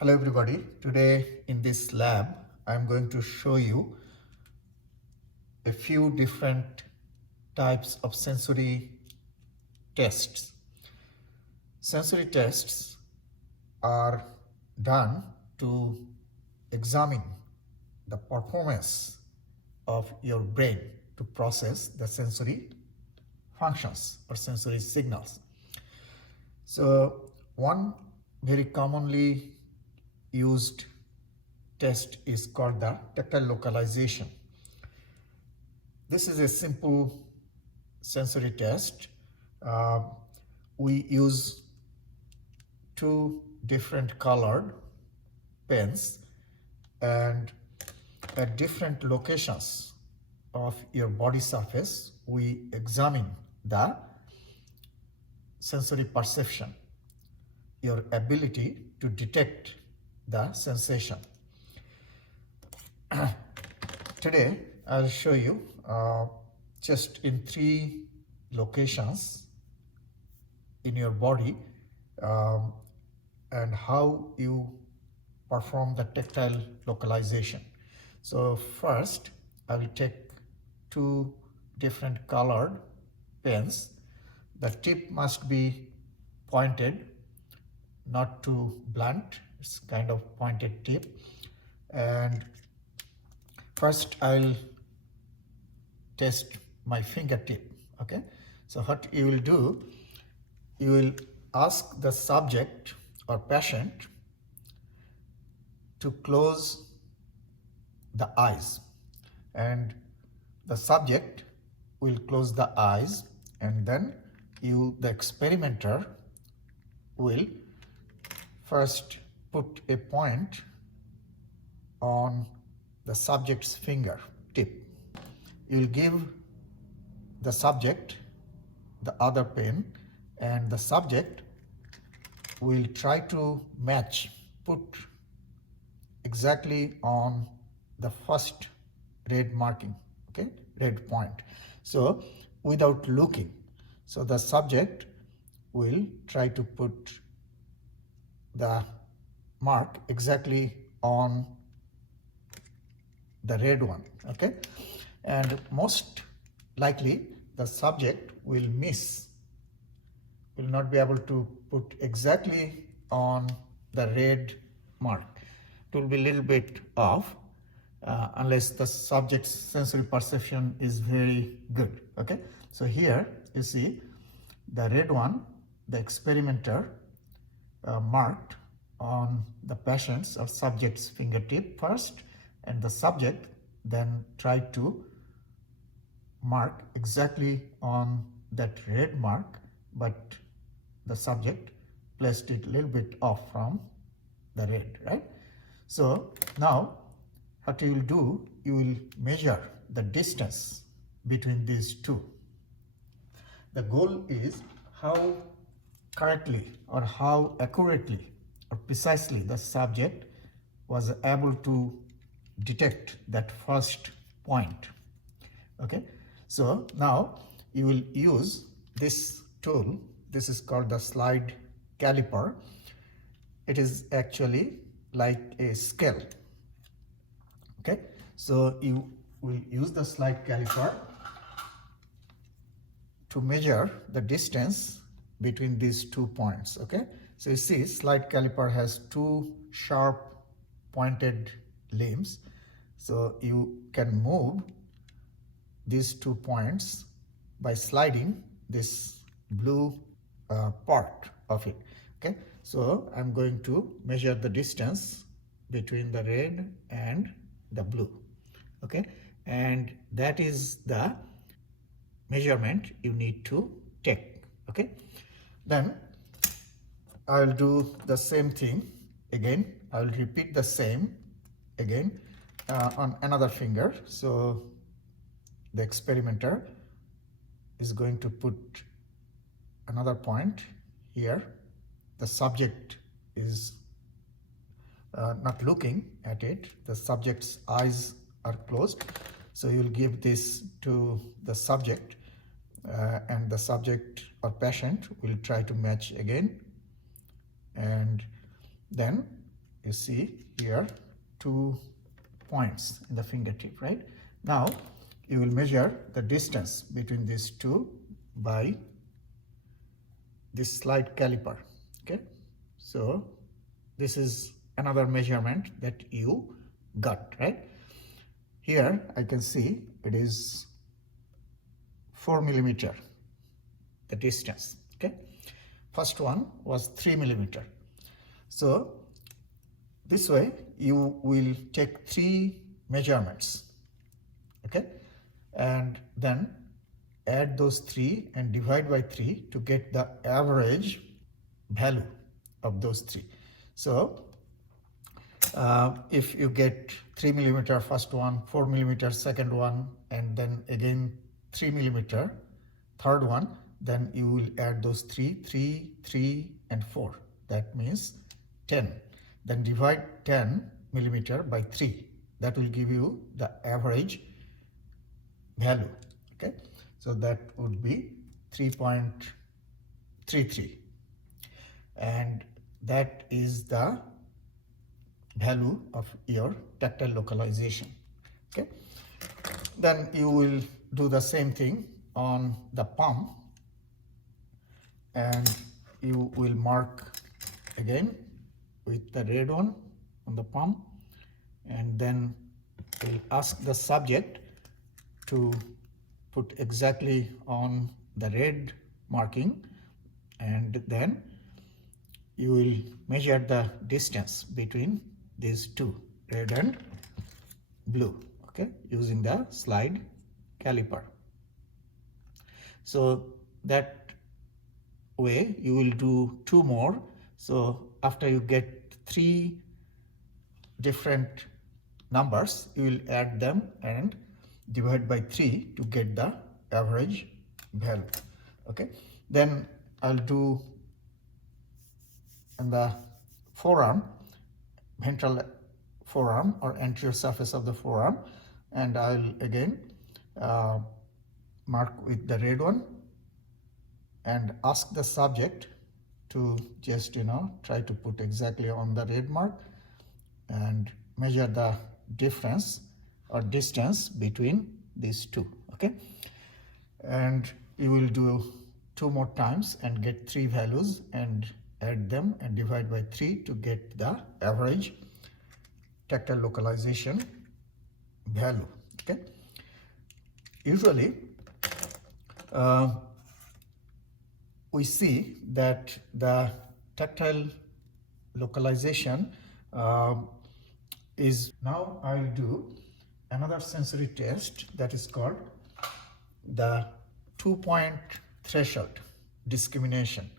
Hello everybody. Today in this lab, I'm going to show you a few different types of sensory tests. Sensory tests are done to examine the performance of your brain to process the sensory functions or sensory signals. So one very commonly used test is called the tactile localization. This is a simple sensory test. Uh, we use two different colored pens, and at different locations of your body surface, we examine the sensory perception, your ability to detect the sensation. Today, I'll show you just in 3 locations in your body and how you perform the tactile localization. So first, I will take 2 different colored pens. The tip must be pointed, not too blunt. It's kind of pointed tip. And first I'll test my fingertip. Okay, so what you will do, you will ask the subject or patient to close the eyes, and the subject will close the eyes, and then you, the experimenter, will first put a point on the subject's finger tip. You will give the subject the other pen, and the subject will try to match, put exactly on the first red marking, okay, red point. So without looking, so the subject will try to put the mark exactly on the red one, okay, and most likely the subject will miss, will not be able to put exactly on the red mark. It will be a little bit off unless the subject's sensory perception is very good, okay. So here you see the red one, the experimenter marked on the patient's or subject's fingertip first, and the subject then tried to mark exactly on that red mark, but the subject placed it a little bit off from the red, right? So now what you will do, you will measure the distance between these two. The goal is how correctly or how accurately or precisely the subject was able to detect that first point. Okay, so now you will use this tool. This is called the slide caliper. It is actually like a scale. Okay, so you will use the slide caliper to measure the distance between these 2 points. Okay, so you see slide caliper has 2 sharp pointed limbs, so you can move these 2 points by sliding this blue part of it. Okay, so I'm going to measure the distance between the red and the blue. Okay, and that is the measurement you need to take. Okay, then I will do the same thing again. I will repeat the same again on another finger. So the experimenter is going to put another point here. The subject is not looking at it. The subject's eyes are closed. So you will give this to the subject, and the subject or patient will try to match again, and then you see here 2 points in the fingertip, right? Now you will measure the distance between these two by this slide caliper. Okay, so this is another measurement that you got, right? Here I can see it is 4 millimeter, the distance. Okay, first one was 3 millimeter. So this way you will take 3 measurements, okay, and then add those 3 and divide by 3 to get the average value of those 3. So if you get 3 millimeter first one, 4 millimeter second one, and then again 3 millimeter third one, then you will add those 3 and 4. That means 10. Then divide 10 millimeter by 3. That will give you the average value. Okay, so that would be 3.33, and that is the value of your tactile localization. Okay, then you will do the same thing on the palm, and you will mark again with the red one on the palm, and then we'll ask the subject to put exactly on the red marking, and then you will measure the distance between these two, red and blue, okay, using the slide caliper. So that way you will do 2 more. So after you get 3 different numbers, you will add them and divide by 3 to get the average value. Okay, then I'll do on the forearm, ventral forearm or anterior surface of the forearm, and I'll again mark with the red one and ask the subject to just try to put exactly on the red mark and measure the difference or distance between these two. Okay, and you will do 2 more times and get 3 values and add them and divide by 3 to get the average tactile localization value. Okay, usually we see that the tactile localization is. Now I'll do another sensory test that is called the 2-point threshold discrimination.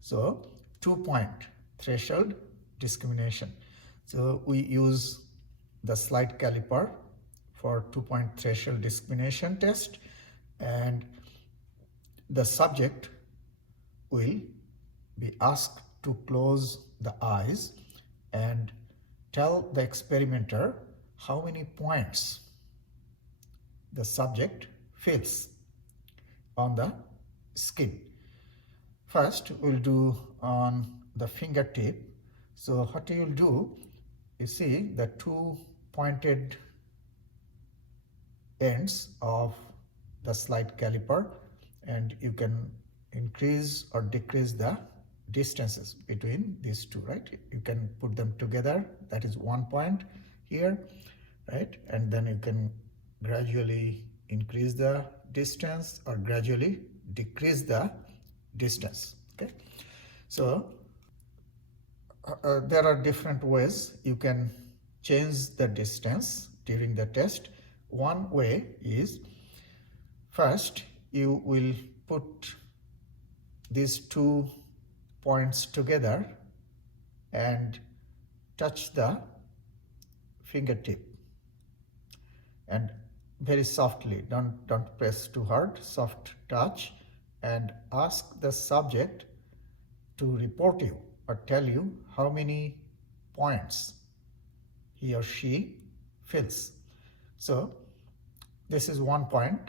So 2-point threshold discrimination. So we use the slide caliper for 2-point threshold discrimination test, and the subject will be asked to close the eyes and tell the experimenter how many points the subject feels on the skin. First we'll do on the fingertip. So what you'll do, you see the 2 pointed ends of the slide caliper, and you can increase or decrease the distances between these two, right? You can put them together, that is 1 point here, right? And then you can gradually increase the distance or gradually decrease the distance. Okay, so there are different ways you can change the distance during the test. One way is, first you will put these 2 points together and touch the fingertip, and very softly, don't press too hard, soft touch, and ask the subject to report you or tell you how many points he or she feels. So this is 1 point,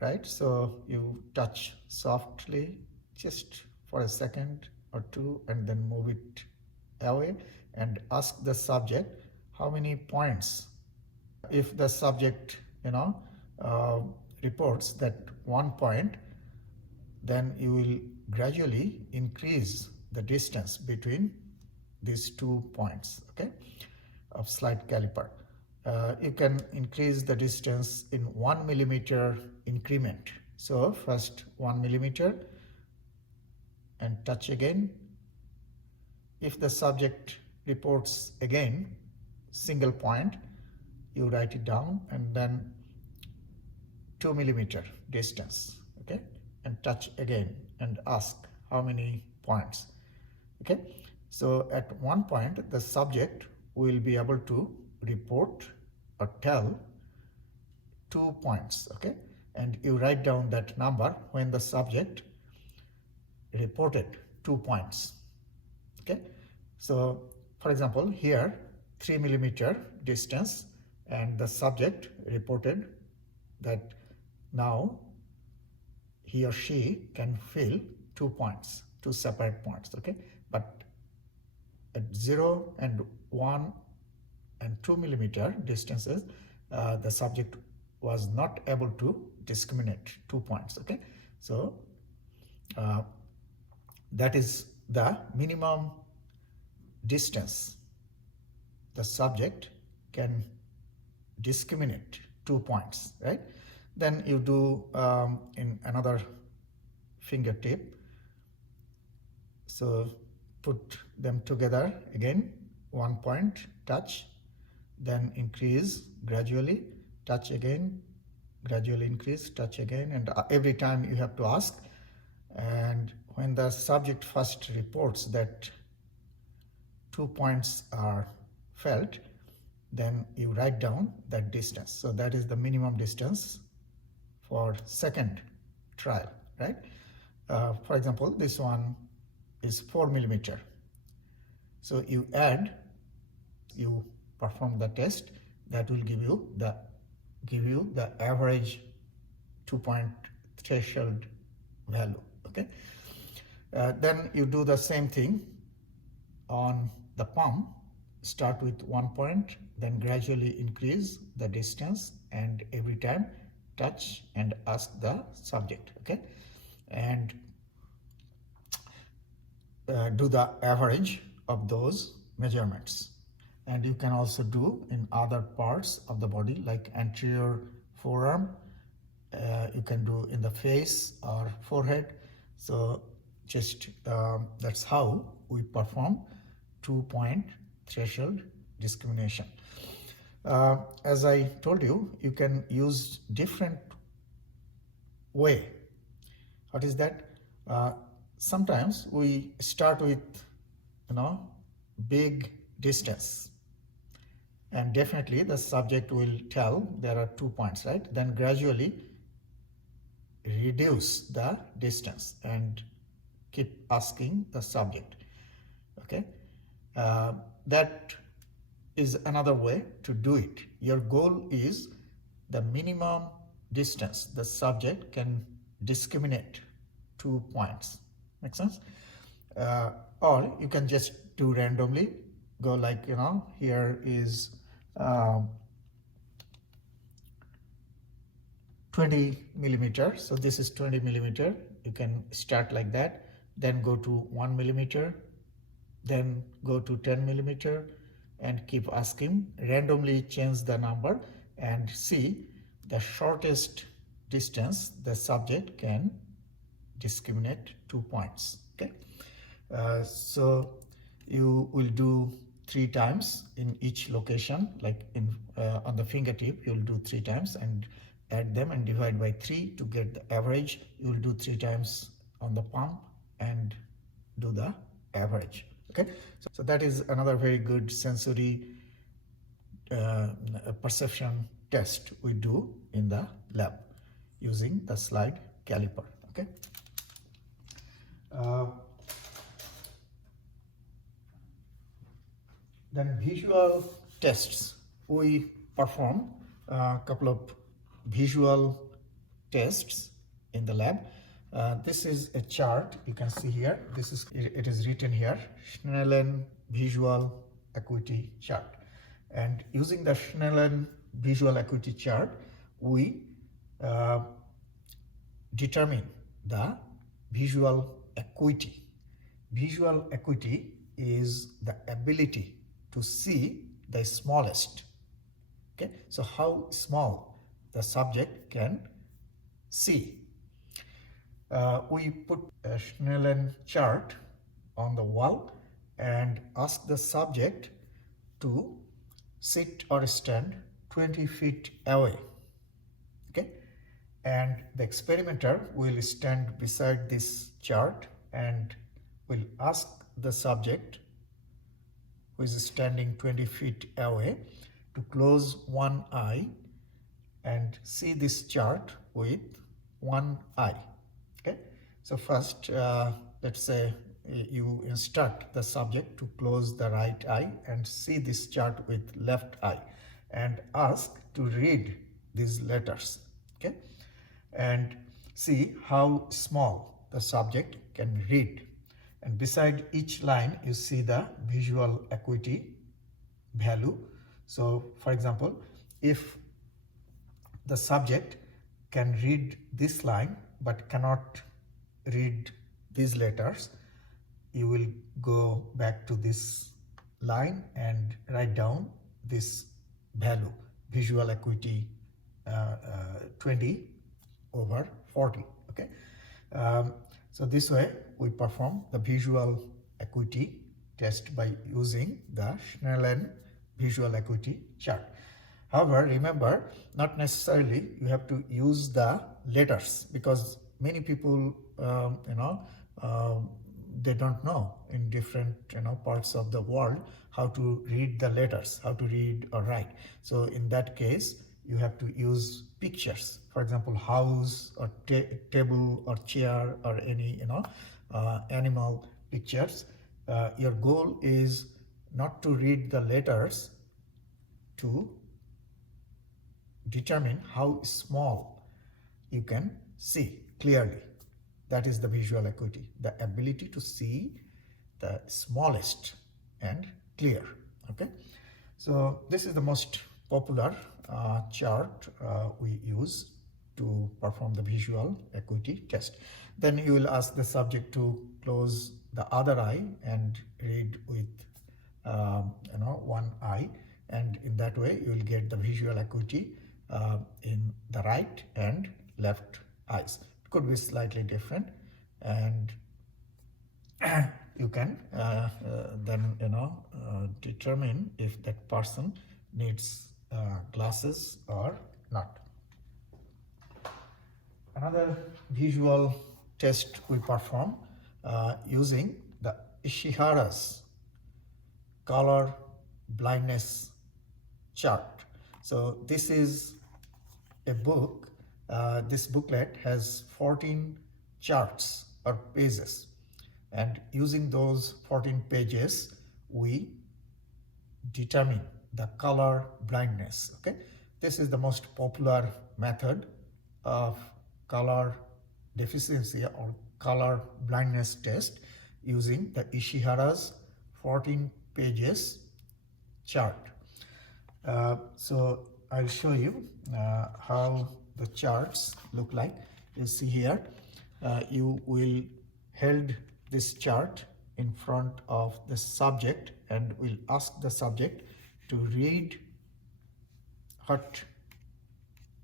right? So you touch softly just for a second or 2 and then move it away, and ask the subject how many points. If the subject reports that 1 point, then you will gradually increase the distance between these 2 points, okay, of slide caliper. You can increase the distance in 1 millimeter increment. So first 1 millimeter and touch again. If the subject reports again single point, you write it down, and then 2 millimeter distance, okay, and touch again and ask how many points, okay. So at 1 point the subject will be able to report or tell 2 points, okay, and you write down that number when the subject reported 2 points, okay. So for example, here 3 millimeter distance, and the subject reported that now he or she can feel 2 points, 2 separate points, okay. But at 0 and 1 and 2 millimeter distances, the subject was not able to discriminate 2 points, okay. So that is the minimum distance the subject can discriminate 2 points, right? Then you do in another fingertip. So put them together again, 1 point, touch, then increase gradually, touch again, gradually increase, touch again, and every time you have to ask. And when the subject first reports that 2 points are felt, then you write down that distance. So that is the minimum distance for second trial, right? For example, this one is 4 millimeter. So you perform the test, that will give you the average 2 point threshold value, okay. Then you do the same thing on the palm. Start with 1 point, then gradually increase the distance, and every time touch and ask the subject, okay, and do the average of those measurements. And you can also do in other parts of the body, like anterior forearm. You can do in the face or forehead. So just that's how we perform 2 point threshold discrimination. As I told you, you can use different way. What is that? Sometimes we start with big distance, and definitely the subject will tell there are 2 points, right? Then gradually reduce the distance and keep asking the subject, okay. That is another way to do it. Your goal is the minimum distance the subject can discriminate 2 points. Make sense? Or you can just do randomly, go like, here is 20 millimeter. So this is 20 millimeter. You can start like that, then go to 1 millimeter, then go to 10 millimeter, and keep asking, randomly change the number and see the shortest distance the subject can discriminate 2 points, okay. So you will do 3 times in each location, like on the fingertip you'll do 3 times and add them and divide by 3 to get the average. You'll do 3 times on the palm and do the average, okay. So that is another very good sensory perception test we do in the lab using the slide caliper, okay. Then visual tests. We perform a couple of visual tests in the lab. This is a chart you can see here. It is written here, Schnellen visual acuity chart. And using the Snellen visual acuity chart, we determine the visual acuity. Visual acuity is the ability to see the smallest. Okay, so how small the subject can see. We put a Snellen chart on the wall and ask the subject to sit or stand 20 feet away. Okay, and the experimenter will stand beside this chart and will ask the subject who is standing 20 feet away to close one eye and see this chart with one eye. Okay, so first let's say you instruct the subject to close the right eye and see this chart with left eye and ask to read these letters. Okay, and see how small the subject can read. And beside each line you see the visual acuity value. So for example, if the subject can read this line but cannot read these letters, you will go back to this line and write down this value, visual acuity 20/40. Okay, so this way we perform the visual acuity test by using the Snellen visual acuity chart. However, remember, not necessarily you have to use the letters, because many people, they don't know in different parts of the world how to read the letters, how to read or write. So in that case, you have to use pictures. For example, house or table or chair or any animal pictures. Your goal is not to read the letters, to determine how small you can see clearly. That is the visual acuity, the ability to see the smallest and clear. Okay, so this is the most popular chart we use to perform the visual acuity test. Then you will ask the subject to close the other eye and read with one eye, and in that way you will get the visual acuity in the right and left eyes. It could be slightly different, and you can then determine if that person needs glasses or not. Another visual test we perform using the Ishihara's color blindness chart. So this is a book. This booklet has 14 charts or pages, and using those 14 pages we determine the color blindness. Okay, this is the most popular method of color deficiency or color blindness test, using the Ishihara's 14 pages chart. So I'll show you how the charts look like. You see here, you will hold this chart in front of the subject and will ask the subject to read what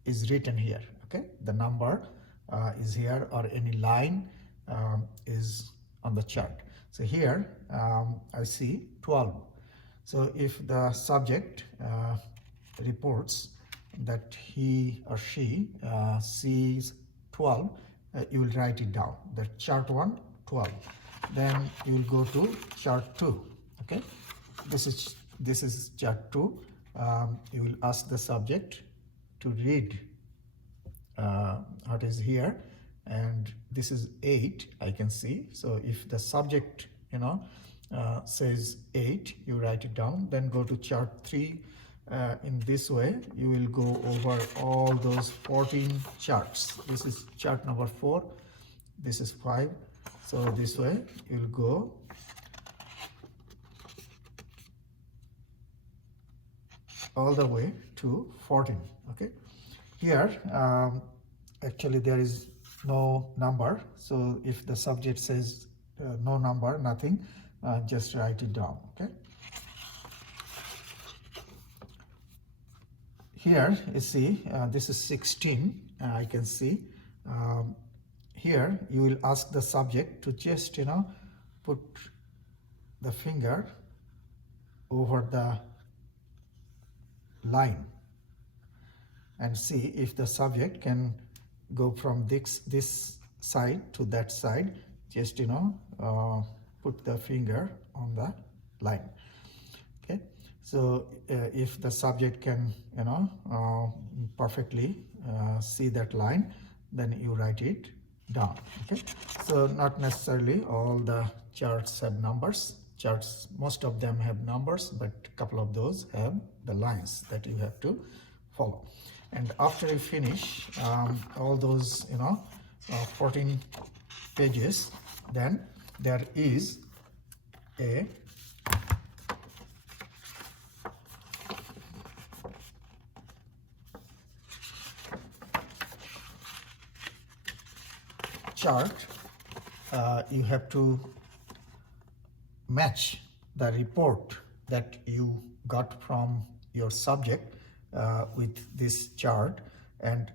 is written here. Okay, the number is here, or any line is on the chart. So here I see 12. So if the subject reports that he or she sees 12, you will write it down. The chart 1, 12. Then you will go to chart 2. Okay, this is chart 2. You will ask the subject to read what is here, and this is 8, I can see. So if the subject says 8, you write it down. Then go to chart 3. In this way you will go over all those 14 charts. This is chart number 4, this is 5. So this way you'll go all the way to 14. Okay, here actually there is no number, so if the subject says no number, nothing, just write it down. Okay, here you see this is 16. I can see here you will ask the subject to just put the finger over the line and see if the subject can go from this side to that side. Just put the finger on the line. Okay, so if the subject can perfectly see that line, then you write it down. Okay, so not necessarily all the charts have numbers. Charts, most of them have numbers, but a couple of those have the lines that you have to follow. And after you finish all those 14 pages, then there is a chart. You have to match the report that you got from your subject with this chart and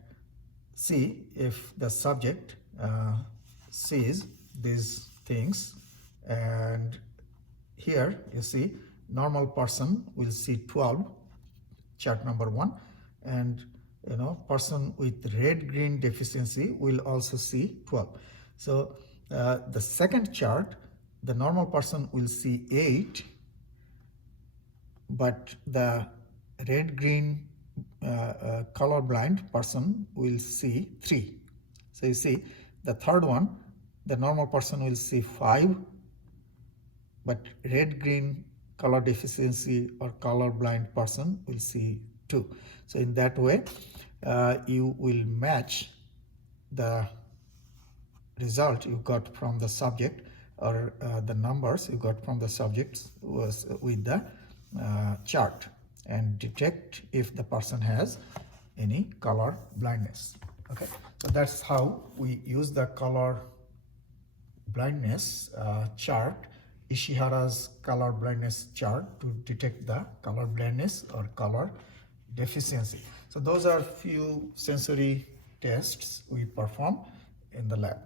see if the subject sees these things. And here you see normal person will see 12, chart number 1, and person with red-green deficiency will also see 12. So the second chart, the normal person will see 8, but the red-green colorblind person will see 3. So you see the third one, the normal person will see 5, but red-green color deficiency or colorblind person will see 2. So in that way, you will match the result you got from the subject or the numbers you got from the subjects was with the chart and detect if the person has any color blindness. Okay, so that's how we use the color blindness chart, Ishihara's color blindness chart, to detect the color blindness or color deficiency. So those are few sensory tests we perform in the lab.